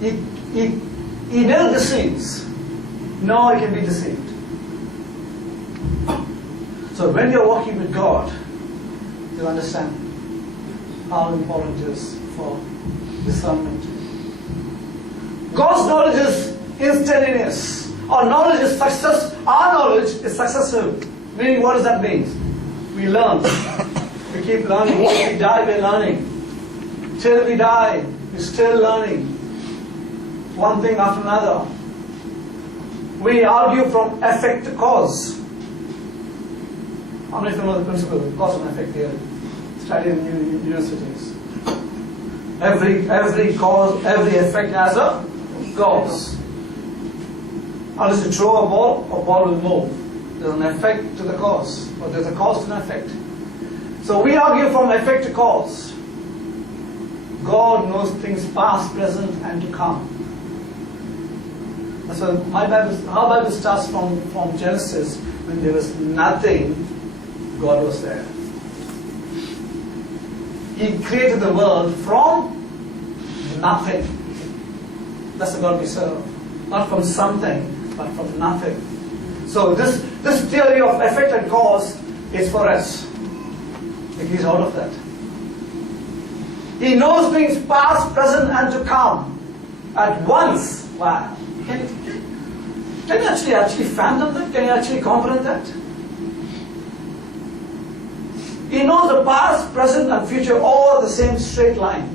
He never deceives, nor he can be deceived. So when you're walking with God, you understand how important it is for discernment. God's knowledge is instantaneous. Our knowledge is success. Our knowledge is successful. Meaning, what does that mean? We learn. We keep learning. Till we die, we're learning. Till we die, we're still learning. One thing after another. We argue from effect to cause. How many of you know the principle of cause and effect theory? Studied in universities. Every cause, every effect has a cause. Unless you throw a ball will move. There's an effect to the cause, or there's a cause to an effect. So we argue from effect to cause. God knows things past, present, and to come. That's why our Bible starts from Genesis. When there was nothing, God was there. He created the world from nothing. That's the God we serve. Not from something, but from nothing. So this theory of effect and cause is for us. He's out of that. He knows things past, present, and to come at once. Wow. Can you actually fathom that? Can you actually comprehend that? He knows the past, present, and future all the same straight line.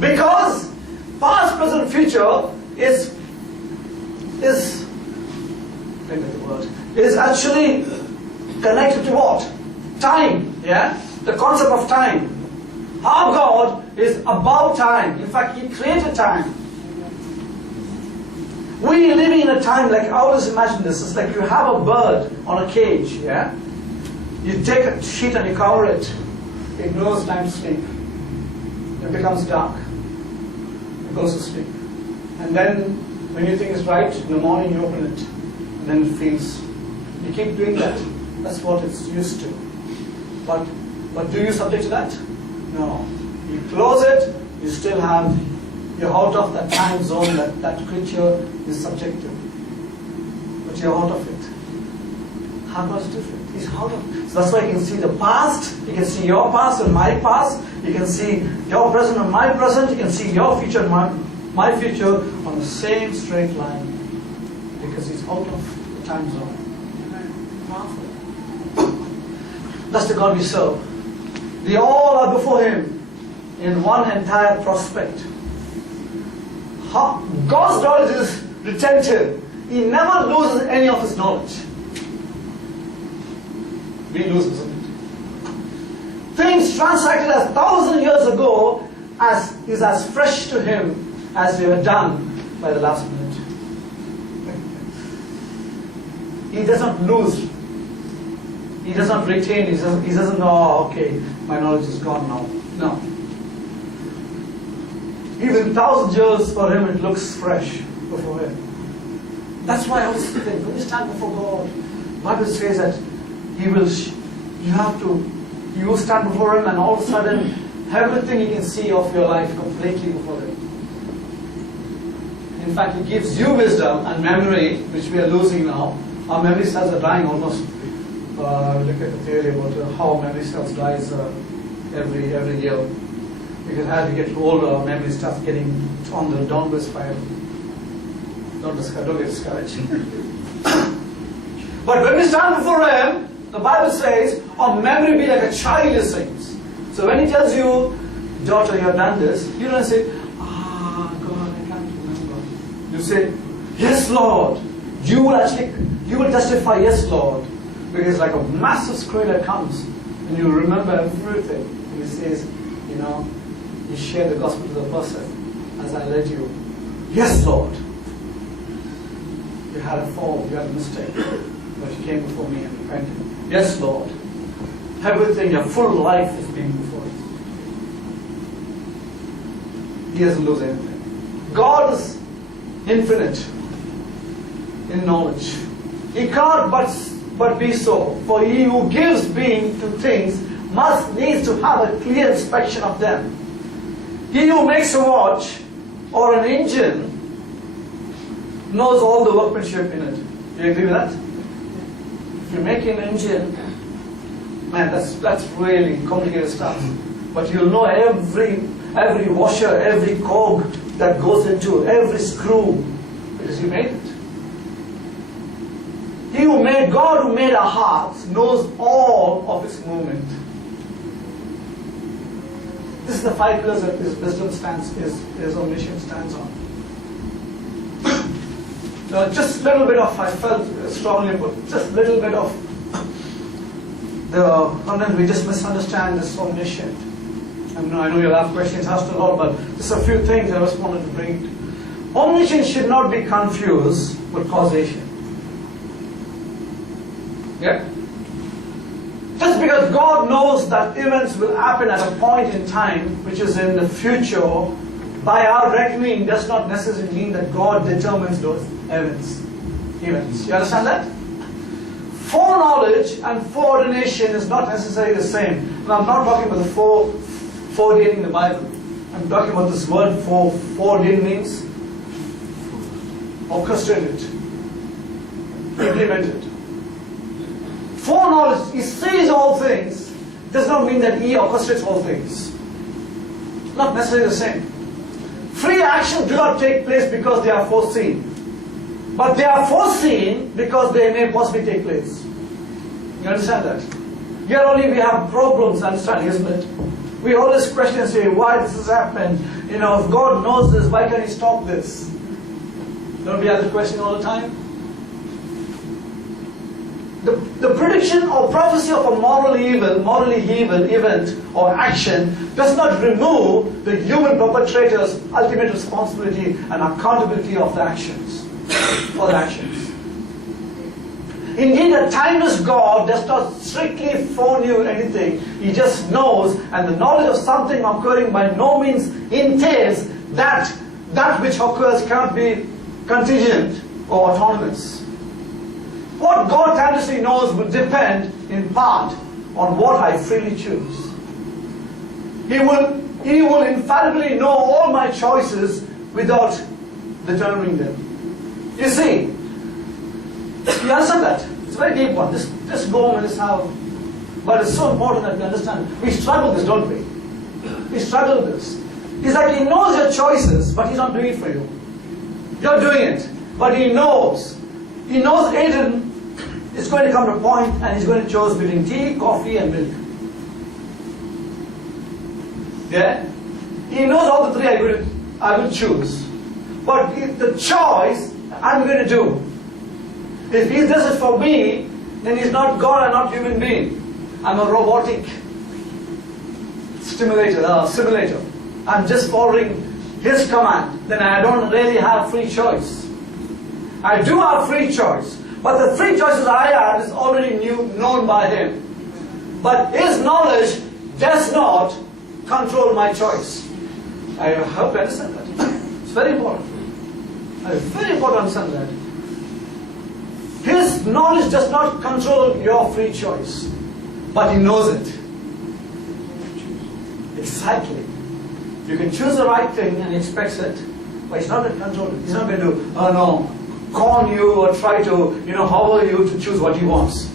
Because past, present, future is actually connected to what? Time. Yeah? The concept of time. Our God is above time. In fact, He created time. We living in a time like, I always imagine this, it's like you have a bird on a cage, yeah? You take a sheet and you cover it. It knows time to sleep. It becomes dark. It goes to sleep. And then, when you think it's right, in the morning you open it. And then it feels. You keep doing that. That's what it's used to. But do you subject to that? No. You close it, you still have, you're out of that time zone that creature is subject to. But you're out of it. How much different? He's out of it. So that's why you can see the past, you can see your past and my past, you can see your present and my present, you can see your future and my future on the same straight line. Because he's out of the time zone. That's the God we serve. They all are before Him in one entire prospect. God's knowledge is retentive. He never loses any of His knowledge. We lose, isn't it? Things transacted as 1,000 years ago is as fresh to Him as they were done by the last minute. He doesn't lose. He doesn't retain. He doesn't know, oh, okay, my knowledge is gone now. No. Even 1,000 years for Him, it looks fresh before Him. That's why I always think, when you stand before God, the Bible says that you will stand before Him, and all of a sudden, everything you can see of your life completely before Him. In fact, He gives you wisdom and memory, which we are losing now. Our memory cells are dying almost. Look at the theory about how memory cells dies every year. Because as we get older, our memory starts getting on the downward spiral. Don't get discouraged. But when we stand before Him, the Bible says, our memory be like a child, He says. So when He tells you, daughter, you have done this, you don't say, God, I can't remember. You say, yes, Lord. You will testify, yes, Lord. Because like a massive screen that comes, and you remember everything. And He says, you share the gospel to the person as I led you. Yes, Lord. You had a fall, you had a mistake, but you came before me and repented. Yes, Lord. Everything, your full life is being before you. He doesn't lose anything. God is infinite in knowledge. He can't but be so. For He who gives being to things needs to have a clear inspection of them. He who makes a watch or an engine knows all the workmanship in it. Do you agree with that? If you make an engine, man, that's really complicated stuff. But you'll know every washer, every cog that goes into every screw, because you made it. God who made our hearts knows all of its movement. This is the 5 pillars that his wisdom his omniscience stands on. Now, just a little bit of, I felt strongly, but just a little bit of, sometimes we just misunderstand this omniscient. I know you'll have questions asked a lot, but just a few things I just wanted to bring. Omniscience should not be confused with causation. Yeah? Just because God knows that events will happen at a point in time, which is in the future, by our reckoning does not necessarily mean that God determines those events. You understand that? Foreknowledge and foreordination is not necessarily the same. And I'm not talking about the foreordaning in the Bible. I'm talking about this word foreordain means orchestrated, implemented. Foreknowledge, He sees all things, does not mean that He orchestrates all things. Not necessarily the same. Free actions do not take place because they are foreseen. But they are foreseen because they may possibly take place. You understand that? Here only we have problems understanding, isn't it? We always question and say, why this has happened? If God knows this, why can't He stop this? Don't we have the question all the time? The prediction or prophecy of a morally evil event or action does not remove the human perpetrator's ultimate responsibility and accountability of the actions. For the actions. Indeed, a timeless God does not strictly foreknow anything. He just knows, and the knowledge of something occurring by no means entails that which occurs cannot be contingent or autonomous. What God timelessly knows will depend in part on what I freely choose. He will infallibly know all my choices without determining them. You see, you understand that? It's a very deep one. Just go home and just have. But it's so important that we understand. We struggle with this, don't we? We struggle with this. It's like He knows your choices, but He's not doing it for you. You're doing it, but He knows. He knows Adrian is going to come to a point and he's going to choose between tea, coffee, and milk. Yeah? He knows all the three I will choose. But the choice I'm going to do. If He does it for me, then He's not God and not human being. I'm a robotic simulator. I'm just following His command. Then I don't really have free choice. I do have free choice. But the free choices I have is already known by Him. But His knowledge does not control my choice. I hope you understand that. It's very important. It's very important to understand that. His knowledge does not control your free choice, but He knows it. Exactly. You can choose the right thing and He expects it, but He's not going to control it. He's not going to, con you or try to, hobble you to choose what He wants.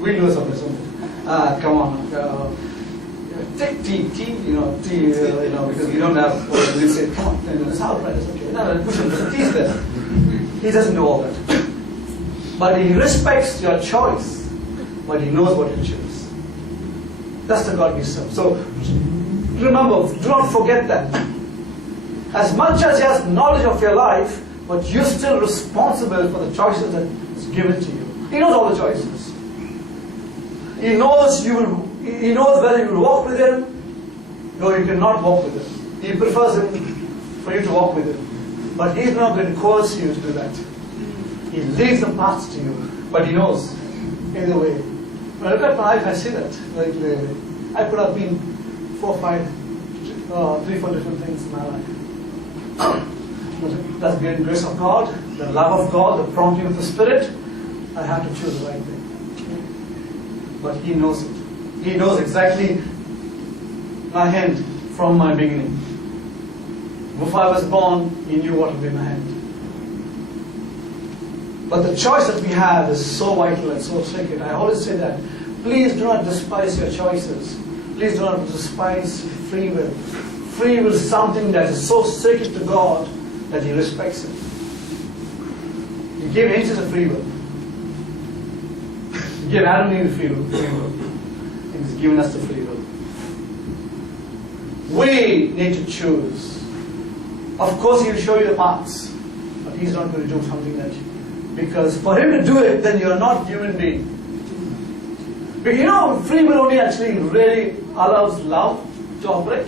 We do something, isn't it? Come on. Take tea, because we don't have, we say, come on, it's our price, okay. No, push him, the tea's there. He doesn't know all that. But He respects your choice, but He knows what you choose. That's the God we serve. So, remember, do not forget that. As much as He has knowledge of your life, but you're still responsible for the choices that is given to you. He knows all the choices. He knows whether you will walk with Him or you cannot walk with Him. He prefers for you to walk with Him. But He's not going to coerce you to do that. He leaves the paths to you. But He knows either way. When I look at my life, I see that. I could have been 3, 4 different things in my life. That's the great grace of God, the love of God, the prompting of the Spirit. I have to choose the right thing. But He knows it. He knows exactly my hand from my beginning. Before I was born, He knew what would be my end. But the choice that we have is so vital and so sacred. I always say that. Please do not despise your choices. Please do not despise free will. Free will is something that is so sacred to God that He respects it. He gave angels a free will. He gave Adam and Eve the free will. And He's given us the free will. We need to choose. Of course, He will show you the paths, but He's not going to do something that because for Him to do it, then you are not human being. But you know, free will only actually really allows love to operate.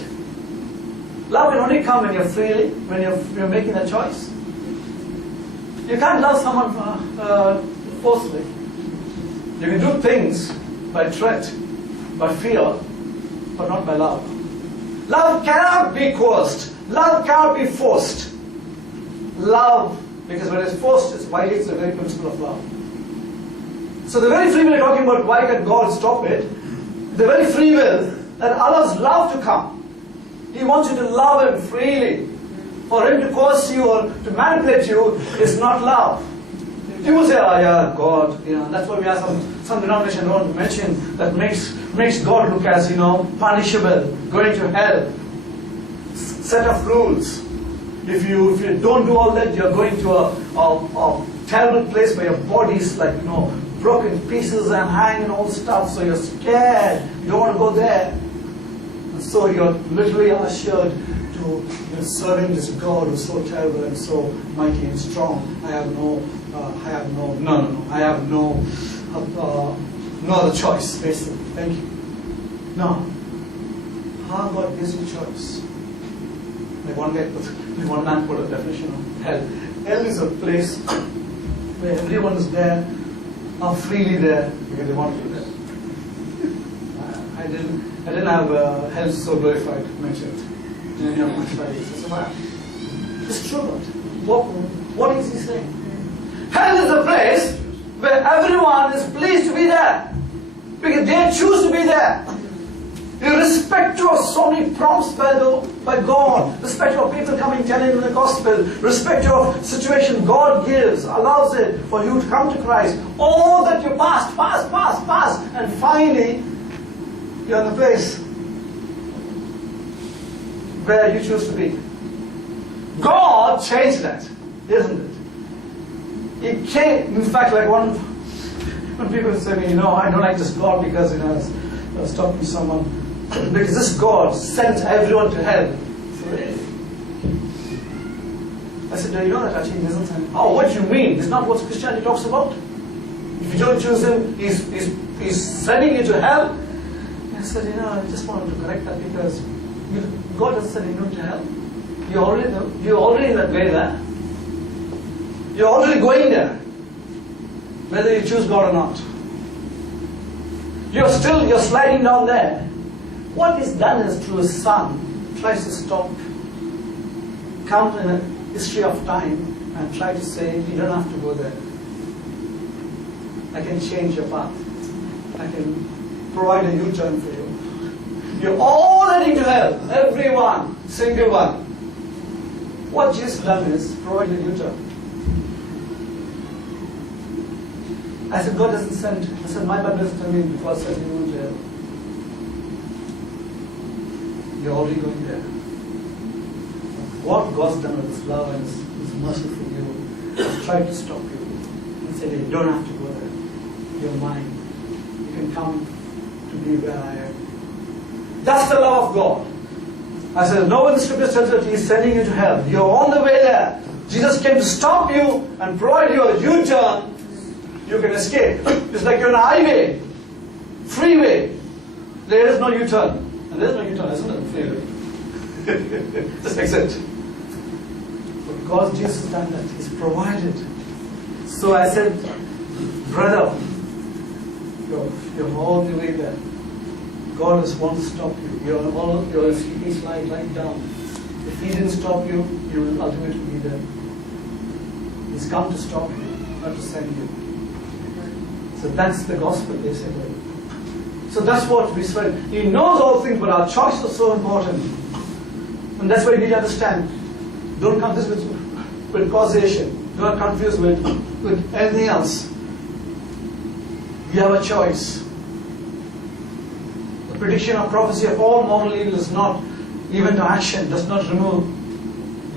Love can only come when you're freely, when you're making that choice. You can't love someone forcefully. You can do things by threat, by fear, but not by love. Love cannot be coerced. Love cannot be forced. Love, because when it's forced, it violates the very principle of love. So the very free will we're talking about, why can God stop it? The very free will that allows love to come. He wants you to love Him freely. For Him to coerce you or to manipulate you is not love. You will say, oh yeah, God, that's why we have some denomination I don't want to mention that makes God look as, punishable, going to hell. Set of rules. If you don't do all that, you're going to a terrible place where your body's like, broken pieces and hanging all stuff, so you're scared. You don't want to go there. And so you're literally ushered to serving this God who's so terrible and so mighty and strong. I have no other choice, basically. Thank you. No. How God gives you choice? Like one man put a definition of hell. Hell is a place where everyone is there, are freely there because they want to be there. I didn't have hell so glorified mentioned in any of my studies. It's true. What is he saying? Hell is a place where everyone is pleased to be there because they choose to be there. Irrespective of so many prompts by God, irrespective of people coming telling you the gospel, irrespective of situation God gives, allows it for you to come to Christ. All that you pass, and finally you're in the place where you choose to be. God changed that, isn't it? He came, in fact, like when people say to me, I don't like this God because I was talking to someone. Because this God sent everyone to hell. I said, do you know that actually He doesn't send? Oh, what do you mean? It's not what Christianity talks about. If you don't choose Him, He's sending you to hell. I said, I just wanted to correct that because God doesn't send anyone to hell. You're already in that way there. You're already going there. Whether you choose God or not. You're sliding down there. What is done is through His Son tries to stop, count in a history of time and try to say, you don't have to go there. I can change your path. I can provide a U-turn for you. You're all heading to hell. Everyone, single one. What Jesus done is provide a U-turn. I said, God doesn't send. I said, my Bible doesn't tell me because sending you to hell. You're already going there. What God's done with His love and His mercy for you is try to stop you and say, you don't have to go there. You're mine. You can come to be where I am. That's the love of God. I said, no one in the scripture tells that He's sending you to hell. You're on the way there. Jesus came to stop you and provide you a U-turn. You can escape. It's like you're on a highway, freeway. There is no U-turn. And there's no U-turn, isn't it? Freeway. Just exit. But because Jesus has done that, He's provided. So I said, brother, you're all the way there. God just wants to stop you. You're a slippery slide right down. If He didn't stop you, you will ultimately be there. He's come to stop you, not to send you. So that's the gospel, basically. So that's what we said. He knows all things, but our choice is so important. And that's why you need to understand. Don't confuse with causation. Do not confuse with anything else. You have a choice. The prediction of prophecy of all moral evil is not even to action, does not remove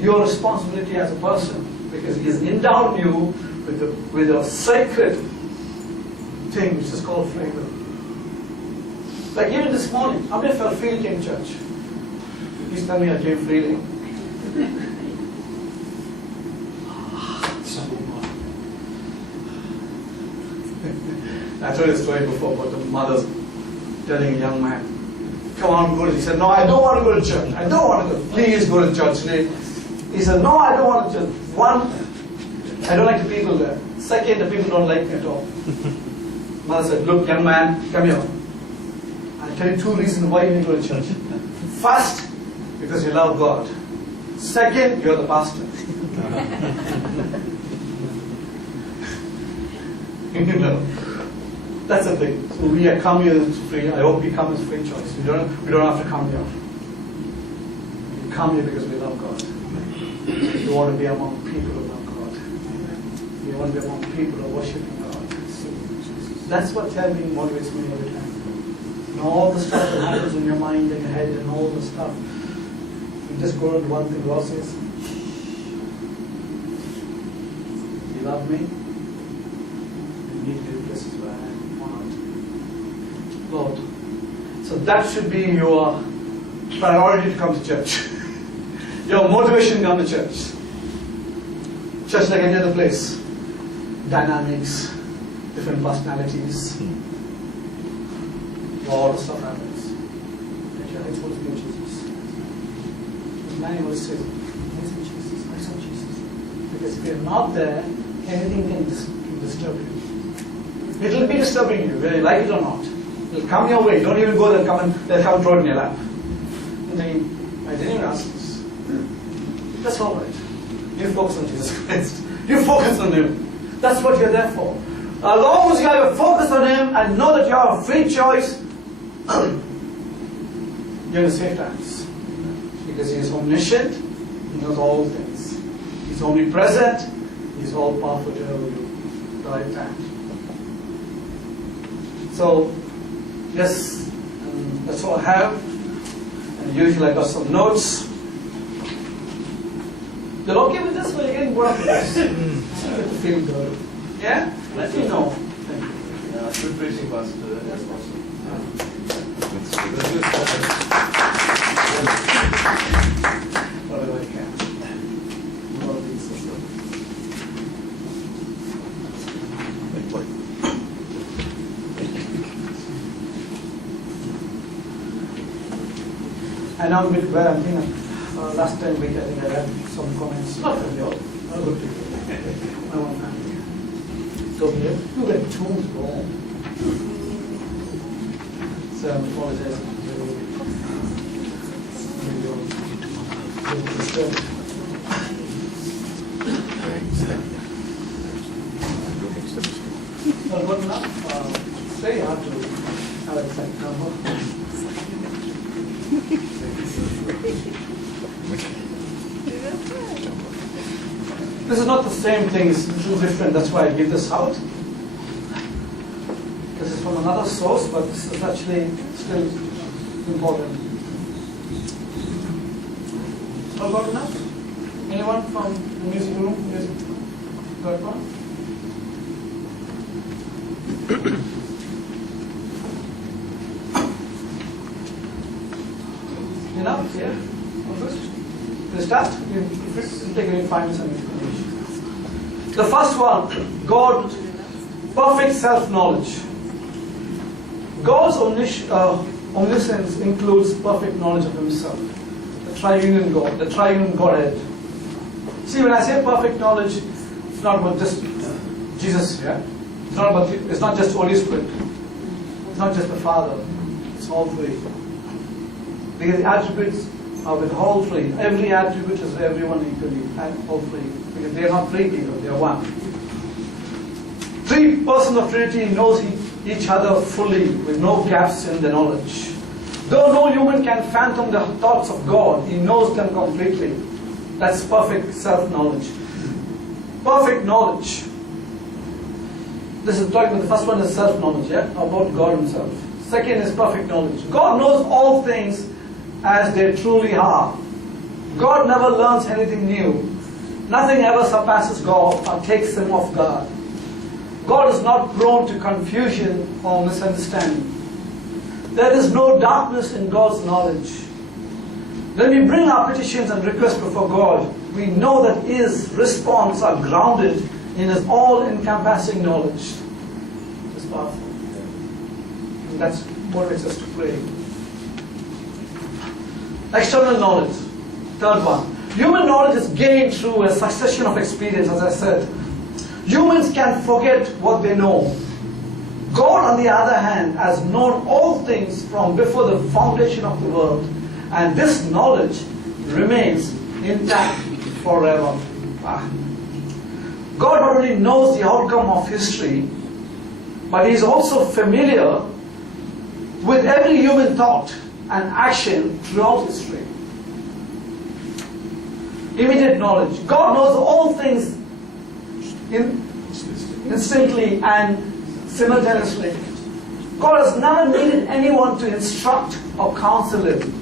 your responsibility as a person, because He has endowed you with a sacred thing which is called free will. Like even this morning, how many felt freely came to church? Please tell me I came freely. I told you a story before about the mother telling a young man, come on, go to church. He said, no, I don't want to go to church. I don't want to go. Please go to church today. He said, no, I don't want to church. One, I don't like the people there. Second, the people don't like me at all. Mother said, look, young man, come here. I'll tell you two reasons why you need to go to church. First, because you love God. Second, you're the pastor. You know, that's the thing. So we are come here free. I hope we come as free choice. We don't have to come here. We come here because we love God. We want to be among people who love God. We want to be among people who are worshiping God. That's what helping motivates me every time. And all the stuff that happens in your mind and your head and all the stuff. You just go into one thing. God says, you love me? You need to do places where I want. Lord. So that should be your priority to come to church. Your motivation to come to church. Church like any other place. Dynamics, different personalities. All the stuff happens. I told you Jesus. Many will say, I saw Jesus, I saw Jesus. Because if you're not there, anything can disturb you. It will be disturbing you, whether you like it or not. It will come your way. Don't even go there, they'll come throw it in your lap. And then, I didn't even ask this. That's all right. You focus on Jesus Christ. You focus on Him. That's what you're there for. As long as you have your focus on Him and know that you have a free choice, you're in safe hands. Because He is omniscient, He knows all things. He's omnipresent, He's all powerful to help you. The right hand. So, yes, that's all I have. And usually I got some notes. You're okay with this or you're getting bored with this? You feel good. Yeah? Let me know. Thank you. Yeah, good preaching, Pastor. That's awesome. Whatever I can. I know where I'm thinking. Last time week, I think I had some comments. Not from you all. Not good people. My own family. So you went too wrong. So I apologize. Well, good enough. It's very hard to have a exact number. This is not the same thing, it's a little different, that's why I give this out. This is from another source, but this is actually still important. All got enough? Anyone from the music room? Music? Got one? Enough? Yeah? All good? We'll start? It'll take only 5 minutes and we'll finish. The first one, God, perfect self-knowledge. God's omniscience includes perfect knowledge of Himself. The triune God, the triune Godhead. See, when I say perfect knowledge, it's not about just Jesus, yeah? It's not just Holy Spirit. It's not just the Father. It's all three. Because the attributes are with all three. Every attribute is everyone equally, and all three. Because they are not three people, they are one. 3 persons of Trinity knows each other fully, with no gaps in the knowledge. Though no human can fathom the thoughts of God, He knows them completely. That's perfect self-knowledge. Perfect knowledge. This is talking about the first one is self-knowledge, yeah? About God Himself. Second is perfect knowledge. God knows all things as they truly are. God never learns anything new. Nothing ever surpasses God or takes Him off guard. God is not prone to confusion or misunderstanding. There is no darkness in God's knowledge. When we bring our petitions and requests before God, we know that His response are grounded in His all-encompassing knowledge. It's powerful. And that's what motivates us to pray. External knowledge. Third one. Human knowledge is gained through a succession of experience, as I said. Humans can forget what they know. God, on the other hand, has known all things from before the foundation of the world, and this knowledge remains intact forever. God not only knows the outcome of history, but He is also familiar with every human thought and action throughout history. Immediate knowledge. God knows all things instantly and simultaneously. God has never needed anyone to instruct or counsel Him.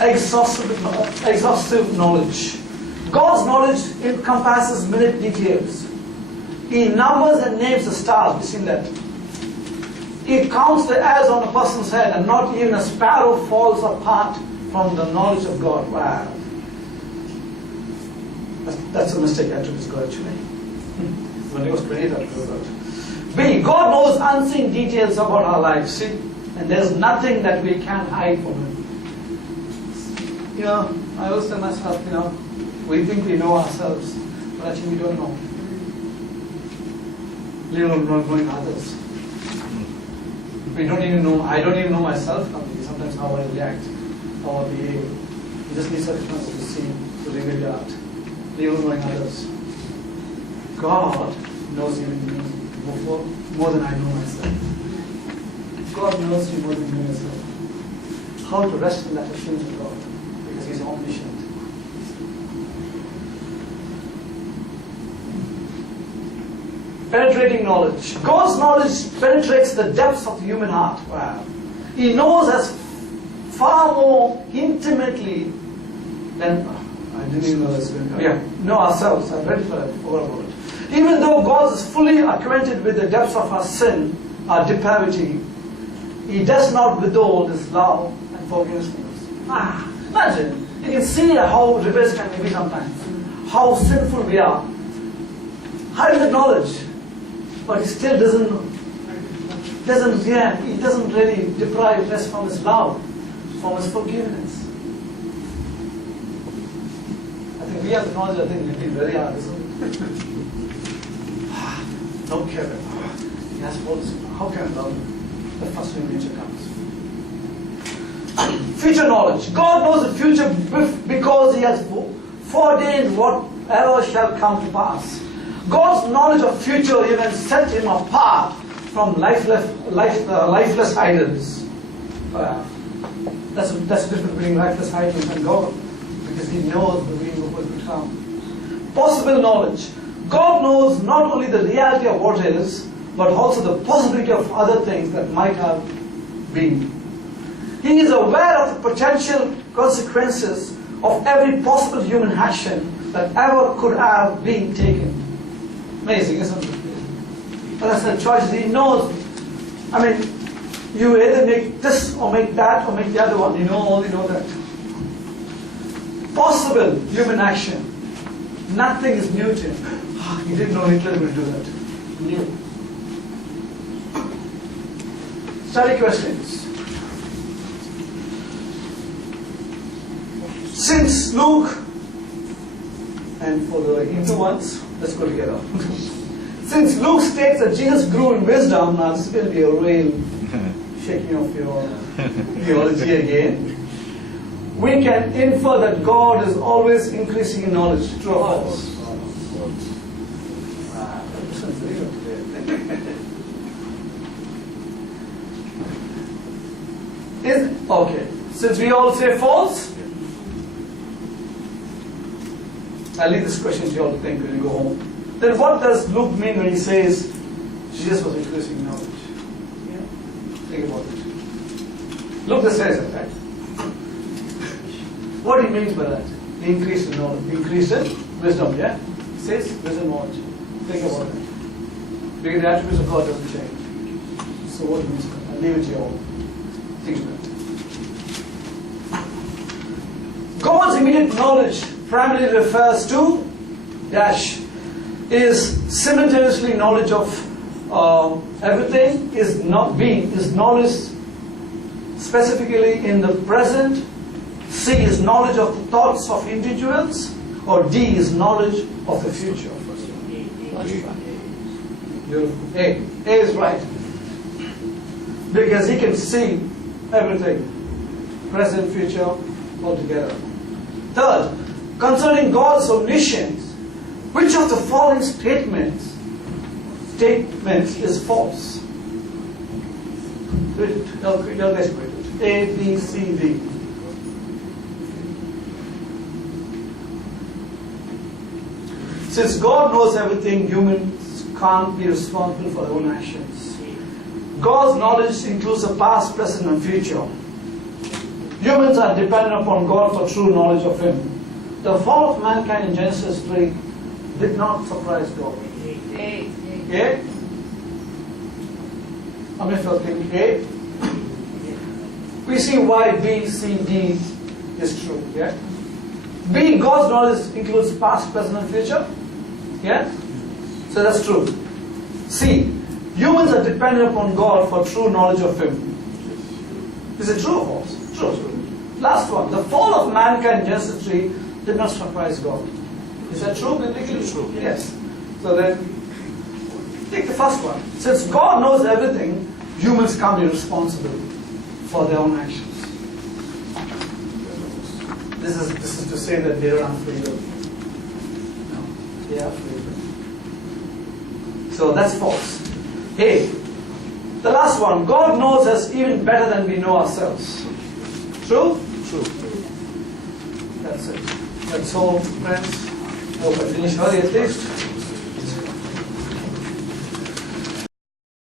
Exhaustive knowledge. God's knowledge encompasses minute details. He numbers and names the stars. You seen that? He counts the hairs on a person's head, and not even a sparrow falls apart from the knowledge of God. Wow. That's a mistake I took this God actually. When he was created, I took that. B. God knows unseen details about our lives. See? And there's nothing that we can hide from Him. You know, I always tell myself, we think we know ourselves, but actually we don't know. Let alone not knowing others. We don't even know, I don't even know myself completely, sometimes how I react, how I behave. You just need circumstances to see, to reveal your heart. Let alone knowing others. God knows even me more than I know myself. God knows you more than you know yourself. How to rest in that assurance of God, because He's omniscient. Penetrating knowledge. God's knowledge penetrates the depths of the human heart. Wow. He knows us far more intimately than I didn't even know this. Know ourselves. I've read it for about it. Even though God is fully acquainted with the depths of our sin, our depravity, He does not withhold His love and forgiveness from us. Imagine, you can see how rebellious can be sometimes, how sinful we are. Having the knowledge, but He still He doesn't really deprive us from His love, from His forgiveness. I think we have the knowledge, I think we'd be very hard, isn't it? No care. Yes, how can I love you? The first new nature comes. Future knowledge. God knows the future because He has foreordained whatever shall come to pass. God's knowledge of future even set Him apart from lifeless idols. That's the difference between lifeless idols and God, because He knows the meaning of what will come. Possible knowledge. God knows not only the reality of what is, but also the possibility of other things that might have been. He is aware of the potential consequences of every possible human action that ever could have been taken. Amazing, isn't it? But as a choice, He knows. I mean, you either make this or make that or make the other one. You know that. Possible human action. Nothing is new to Him. He didn't know Hitler would do that. He knew. Study questions. Since Luke, and for the Hindu ones, let's go together. Since Luke states that Jesus grew in wisdom, now this is going to be a real shaking of your theology again. We can infer that God is always increasing in knowledge. True or false? Okay. Since we all say false, I'll leave this question to you all to think when you go home. Then what does Luke mean when he says Jesus was increasing in knowledge? Yeah. Think about it. Luke just says it, right? What he means by that? The increase in knowledge, the increase in wisdom, yeah? He says wisdom, knowledge. Think about it. Because the attributes of God doesn't change. So what he means by that? I'll leave it to you all. Think about it. God's immediate knowledge primarily refers to is simultaneously knowledge of everything, is knowledge specifically in the present. C is knowledge of the thoughts of individuals, or D is knowledge of the future. A is right, because he can see everything, present, future, all together. Third, concerning God's omniscience, which of the following statements is false? Read it. You'll guys read it. A, B, C, D. Since God knows everything, humans can't be responsible for their own actions. God's knowledge includes the past, present, and future. Humans are dependent upon God for true knowledge of Him. The fall of mankind in Genesis 3 did not surprise God. A? How many of you think A? We see why B, C, D is true. Yeah? B, God's knowledge includes past, present, and future. Yeah? So that's true. C, humans are dependent upon God for true knowledge of Him. Is it true or false? True. Last one. The fall of mankind in Genesis 3 did not surprise God. Is that true biblically? True. Yes. So then, take the first one. Since God knows everything, humans can't be responsible for their own actions. This is to say that they are unfree. No, they are free. So that's false. Hey, the last one. God knows us even better than we know ourselves. True? True. That's it. That's all, friends. I hope I finished early at least.